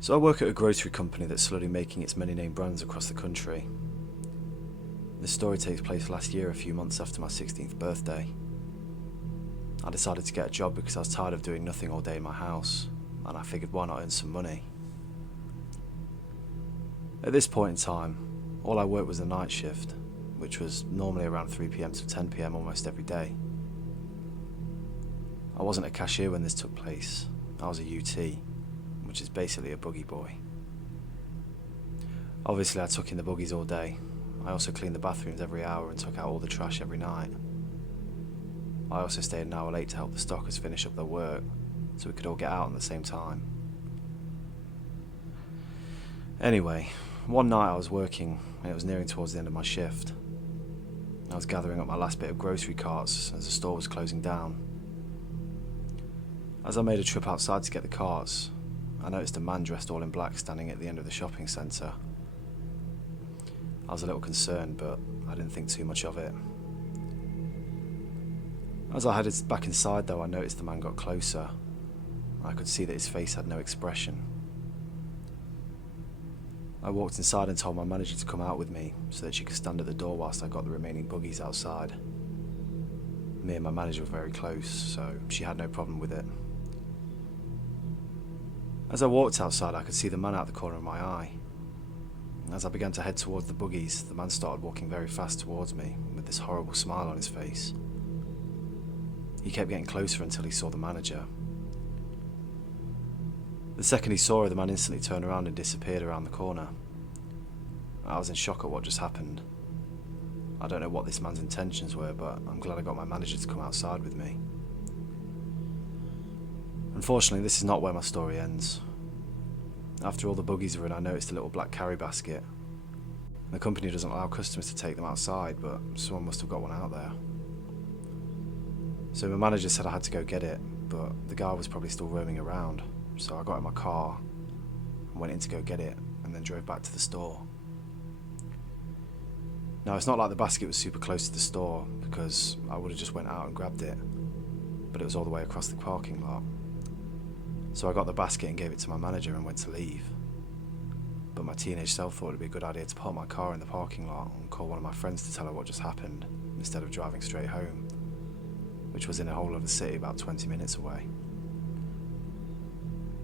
So I work at a grocery company that's slowly making its many name brands across the country. This story takes place last year, a few months after my 16th birthday. I decided to get a job because I was tired of doing nothing all day in my house, and I figured why not earn some money. At this point in time, all I worked was the night shift, which was normally around 3 PM to 10 PM almost every day. I wasn't a cashier when this took place. I was a UT, which is basically a buggy boy. Obviously I took in the buggies all day. I also cleaned the bathrooms every hour and took out all the trash every night. I also stayed an hour late to help the stockers finish up their work, so we could all get out at the same time. Anyway, one night I was working and it was nearing towards the end of my shift. I was gathering up my last bit of grocery carts as the store was closing down. As I made a trip outside to get the carts, I noticed a man dressed all in black standing at the end of the shopping centre. I was a little concerned, but I didn't think too much of it. As I headed back inside though, I noticed the man got closer. I could see that his face had no expression. I walked inside and told my manager to come out with me so that she could stand at the door whilst I got the remaining buggies outside. Me and my manager were very close, so she had no problem with it. As I walked outside, I could see the man out the corner of my eye. As I began to head towards the buggies, the man started walking very fast towards me with this horrible smile on his face. He kept getting closer until he saw the manager. The second he saw her, the man instantly turned around and disappeared around the corner. I was in shock at what just happened. I don't know what this man's intentions were, but I'm glad I got my manager to come outside with me. Unfortunately, this is not where my story ends. After all the buggies were in, I noticed a little black carry basket. The company doesn't allow customers to take them outside, but someone must have got one out there. So my manager said I had to go get it, but the guy was probably still roaming around. So I got in my car and went in to go get it and then drove back to the store. Now it's not like the basket was super close to the store because I would have just went out and grabbed it, but it was all the way across the parking lot. So I got the basket and gave it to my manager and went to leave. But my teenage self thought it would be a good idea to park my car in the parking lot and call one of my friends to tell her what just happened instead of driving straight home, which was in a whole other city about 20 minutes away.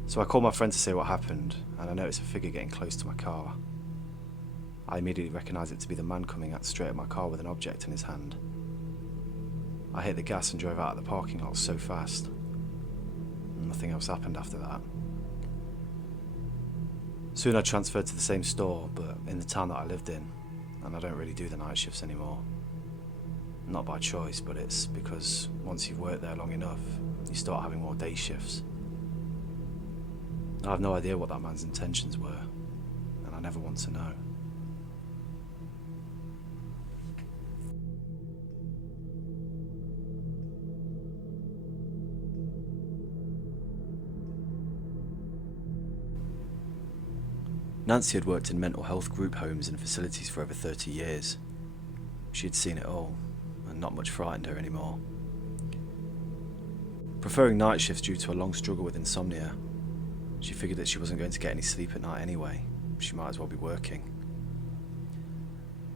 So I called my friend to say what happened, and I noticed a figure getting close to my car. I immediately recognised it to be the man coming out straight at my car with an object in his hand. I hit the gas and drove out of the parking lot so fast. Nothing else happened after that. Soon I transferred to the same store, but in the town that I lived in, and I don't really do the night shifts anymore. Not by choice, but it's because once you've worked there long enough, you start having more day shifts. I have no idea what that man's intentions were, and I never want to know. Nancy had worked in mental health group homes and facilities for over 30 years. She had seen it all, and not much frightened her anymore. Preferring night shifts due to a long struggle with insomnia, she figured that she wasn't going to get any sleep at night anyway. She might as well be working.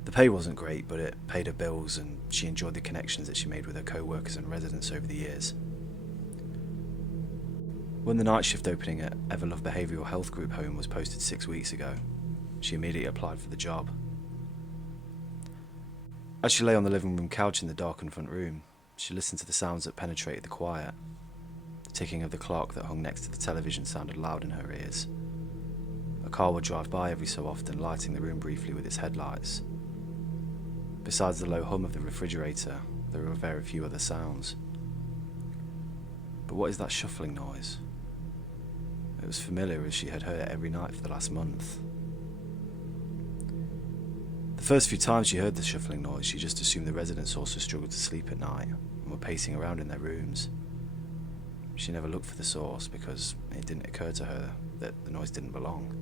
The pay wasn't great, but it paid her bills and she enjoyed the connections that she made with her co-workers and residents over the years. When the night shift opening at Everlove Behavioural Health Group Home was posted 6 weeks ago, she immediately applied for the job. As she lay on the living room couch in the darkened front room, she listened to the sounds that penetrated the quiet. The ticking of the clock that hung next to the television sounded loud in her ears. A car would drive by every so often, lighting the room briefly with its headlights. Besides the low hum of the refrigerator, there were very few other sounds. But what is that shuffling noise? It was familiar as she had heard it every night for the last month. The first few times she heard the shuffling noise, she just assumed the residents also struggled to sleep at night and were pacing around in their rooms. She never looked for the source because it didn't occur to her that the noise didn't belong.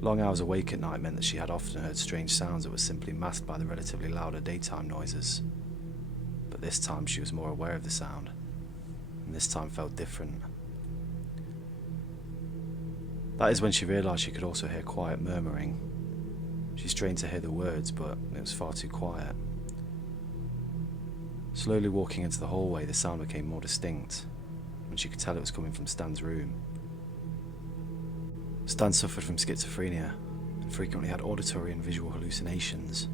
Long hours awake at night meant that she had often heard strange sounds that were simply masked by the relatively louder daytime noises. But this time she was more aware of the sound, and this time felt different. That is when she realised she could also hear quiet murmuring. She strained to hear the words, but it was far too quiet. Slowly walking into the hallway, the sound became more distinct, and she could tell it was coming from Stan's room. Stan suffered from schizophrenia and frequently had auditory and visual hallucinations.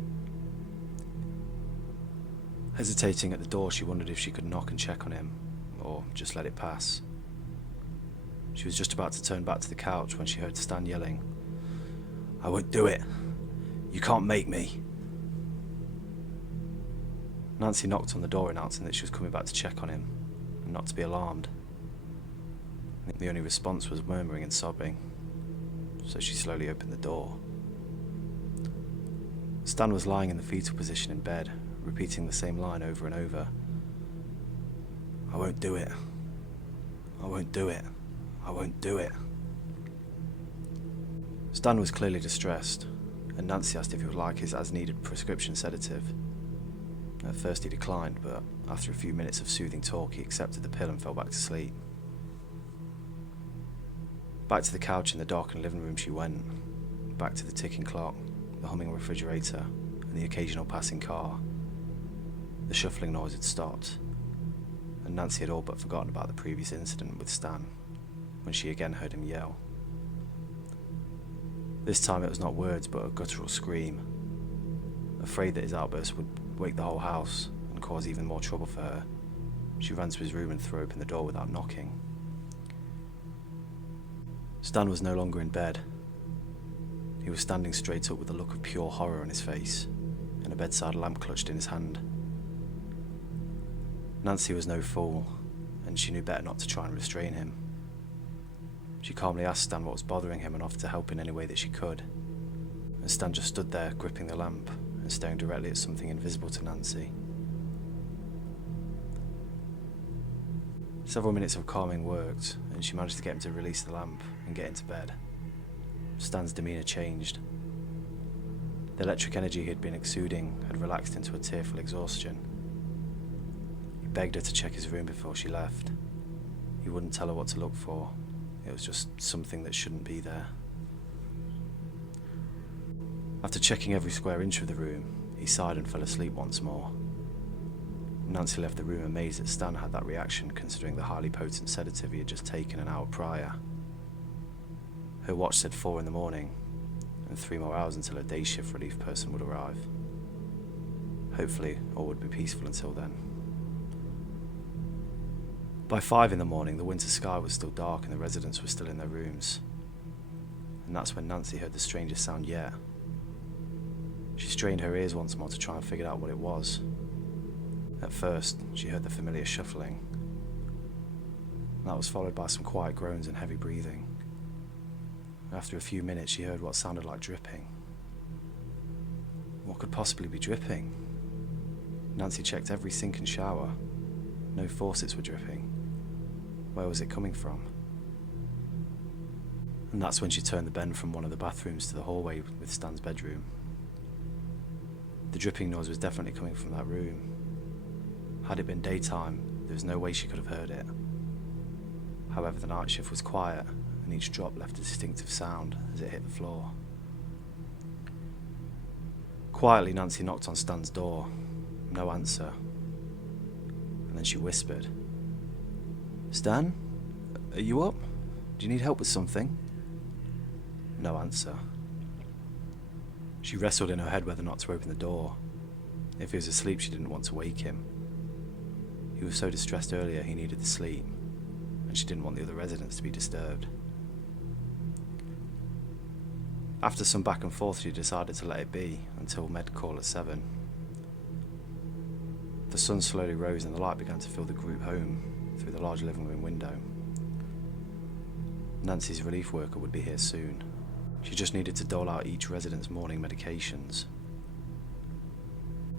Hesitating at the door, she wondered if she could knock and check on him, or just let it pass. She was just about to turn back to the couch when she heard Stan yelling, "I won't do it! You can't make me!" Nancy knocked on the door, announcing that she was coming back to check on him, and not to be alarmed. The only response was murmuring and sobbing, so she slowly opened the door. Stan was lying in the fetal position in bed, repeating the same line over and over. "I won't do it. I won't do it. I won't do it." Stan was clearly distressed, and Nancy asked if he would like his as-needed prescription sedative. At first he declined, but after a few minutes of soothing talk he accepted the pill and fell back to sleep. Back to the couch in the darkened living room she went, back to the ticking clock, the humming refrigerator, and the occasional passing car. The shuffling noise had stopped, and Nancy had all but forgotten about the previous incident with Stan, when she again heard him yell. This time it was not words but a guttural scream. Afraid that his outburst would wake the whole house and cause even more trouble for her, she ran to his room and threw open the door without knocking. Stan was no longer in bed. He was standing straight up with a look of pure horror on his face, and a bedside lamp clutched in his hand. Nancy was no fool, and she knew better not to try and restrain him. She calmly asked Stan what was bothering him and offered to help in any way that she could, and Stan just stood there gripping the lamp and staring directly at something invisible to Nancy. Several minutes of calming worked, and she managed to get him to release the lamp and get into bed. Stan's demeanour changed. The electric energy he had been exuding had relaxed into a tearful exhaustion. He begged her to check his room before she left. He wouldn't tell her what to look for. It was just something that shouldn't be there. After checking every square inch of the room, he sighed and fell asleep once more. Nancy left the room amazed that Stan had that reaction, considering the highly potent sedative he had just taken an hour prior. Her watch said 4 in the morning, and 3 more hours until a day shift relief person would arrive. Hopefully, all would be peaceful until then. By 5 in the morning, the winter sky was still dark and the residents were still in their rooms. And that's when Nancy heard the strangest sound yet. She strained her ears once more to try and figure out what it was. At first, she heard the familiar shuffling. That was followed by some quiet groans and heavy breathing. After a few minutes, she heard what sounded like dripping. What could possibly be dripping? Nancy checked every sink and shower. No faucets were dripping. Where was it coming from? And that's when she turned the bend from one of the bathrooms to the hallway with Stan's bedroom. The dripping noise was definitely coming from that room. Had it been daytime, there was no way she could have heard it. However, the night shift was quiet, and each drop left a distinctive sound as it hit the floor. Quietly, Nancy knocked on Stan's door. No answer. And then she whispered, "Stan, are you up? Do you need help with something?" No answer. She wrestled in her head whether or not to open the door. If he was asleep, she didn't want to wake him. He was so distressed earlier he needed the sleep, and she didn't want the other residents to be disturbed. After some back and forth, she decided to let it be until med call at 7. The sun slowly rose and the light began to fill the group home through the large living room window. Nancy's relief worker would be here soon. She just needed to dole out each resident's morning medications.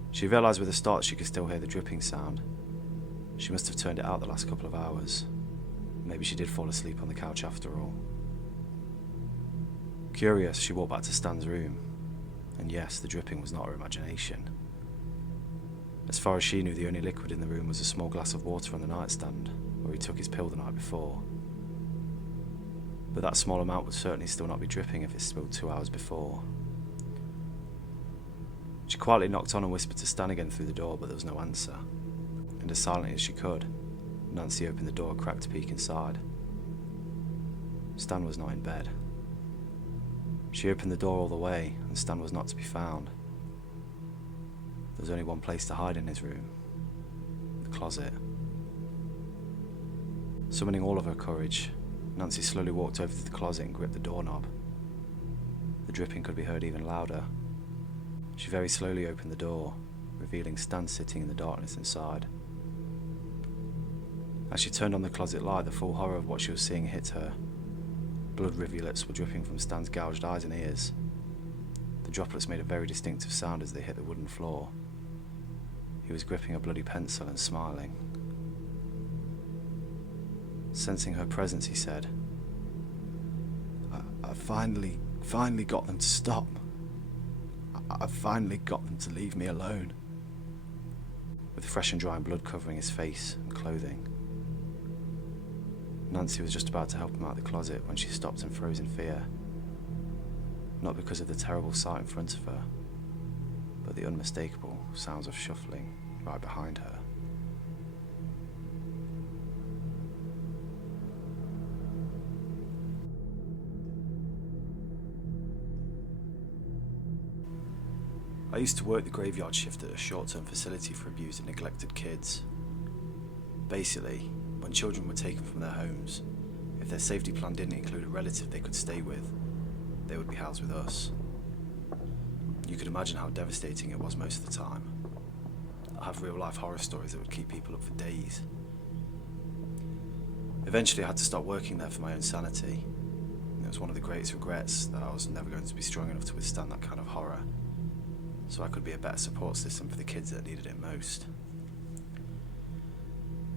She realised with a start she could still hear the dripping sound. She must have turned it out the last couple of hours. Maybe she did fall asleep on the couch after all. Curious, she walked back to Stan's room, and yes, the dripping was not her imagination. As far as she knew, the only liquid in the room was a small glass of water on the nightstand, where he took his pill the night before. but that small amount would certainly still not be dripping if it spilled 2 hours before. She quietly knocked on and whispered to Stan again through the door, but there was no answer. And as silently as she could, Nancy opened the door, cracked a peek inside. Stan was not in bed. She opened the door all the way, and Stan was not to be found. There was only one place to hide in his room: the closet. Summoning all of her courage, Nancy slowly walked over to the closet and gripped the doorknob. The dripping could be heard even louder. She very slowly opened the door, revealing Stan sitting in the darkness inside. As she turned on the closet light, the full horror of what she was seeing hit her. Blood rivulets were dripping from Stan's gouged eyes and ears. The droplets made a very distinctive sound as they hit the wooden floor. He was gripping a bloody pencil and smiling. Sensing her presence, he said, I finally got them to stop. I finally got them to leave me alone. With fresh and drying blood covering his face and clothing. Nancy was just about to help him out of the closet when she stopped and froze in fear. Not because of the terrible sight in front of her, but the unmistakable sounds of shuffling right behind her. I used to work the graveyard shift at a short-term facility for abused and neglected kids. Basically, when children were taken from their homes, if their safety plan didn't include a relative they could stay with, they would be housed with us. You could imagine how devastating it was most of the time. I have real-life horror stories that would keep people up for days. Eventually I had to stop working there for my own sanity. It was one of the greatest regrets that I was never going to be strong enough to withstand that kind of horror, so I could be a better support system for the kids that needed it most.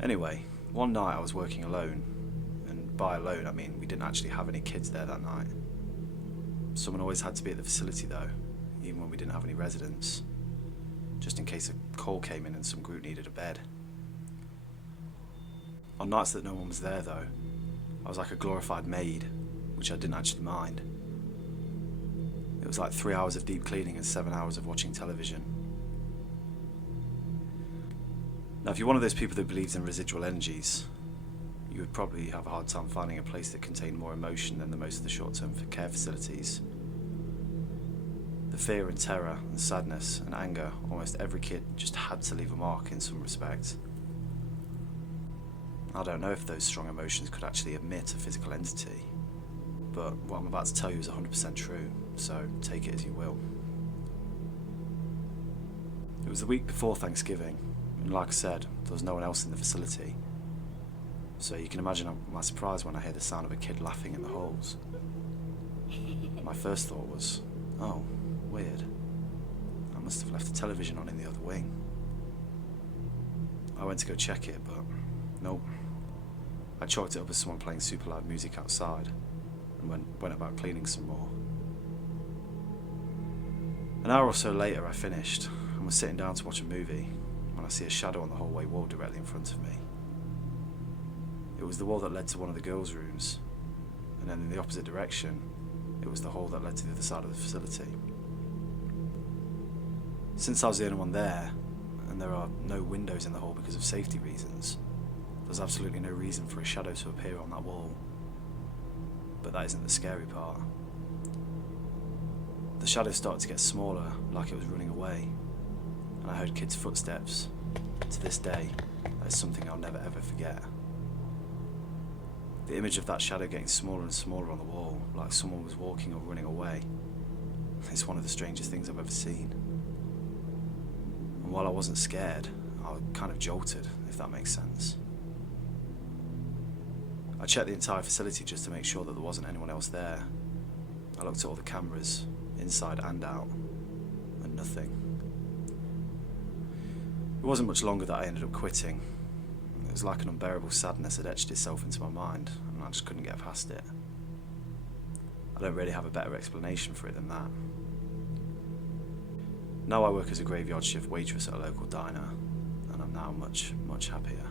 Anyway, one night I was working alone, and by alone I mean we didn't actually have any kids there that night. Someone always had to be at the facility though, even when we didn't have any residents, just in case a call came in and some group needed a bed. On nights that no one was there though, I was like a glorified maid, which I didn't actually mind. It was like 3 hours of deep cleaning and 7 hours of watching television. Now, if you're one of those people that believes in residual energies, you would probably have a hard time finding a place that contained more emotion than the most of the short-term care facilities. The fear and terror and sadness and anger, almost every kid just had to leave a mark in some respect. I don't know if those strong emotions could actually emit a physical entity, but what I'm about to tell you is 100% true, so take it as you will. It was the week before Thanksgiving, and like I said, there was no one else in the facility. So you can imagine my surprise when I hear the sound of a kid laughing in the halls. My first thought was, oh, weird. I must have left the television on in the other wing. I went to go check it, but nope. I chalked it up as someone playing super loud music outside, and went about cleaning some more. An hour or so later I finished, and was sitting down to watch a movie, when I see a shadow on the hallway wall directly in front of me. It was the wall that led to one of the girls' rooms, and then in the opposite direction, it was the hall that led to the other side of the facility. Since I was the only one there, and there are no windows in the hall because of safety reasons, there's absolutely no reason for a shadow to appear on that wall. But that isn't the scary part. The shadow started to get smaller, like it was running away, and I heard kids' footsteps. To this day, that is something I'll never ever forget. The image of that shadow getting smaller and smaller on the wall, like someone was walking or running away, is one of the strangest things I've ever seen. And while I wasn't scared, I was kind of jolted, if that makes sense. I checked the entire facility just to make sure that there wasn't anyone else there. I looked at all the cameras, inside and out, and nothing. It wasn't much longer that I ended up quitting. It was like an unbearable sadness had etched itself into my mind, and I just couldn't get past it. I don't really have a better explanation for it than that. Now I work as a graveyard shift waitress at a local diner, and I'm now much, much happier.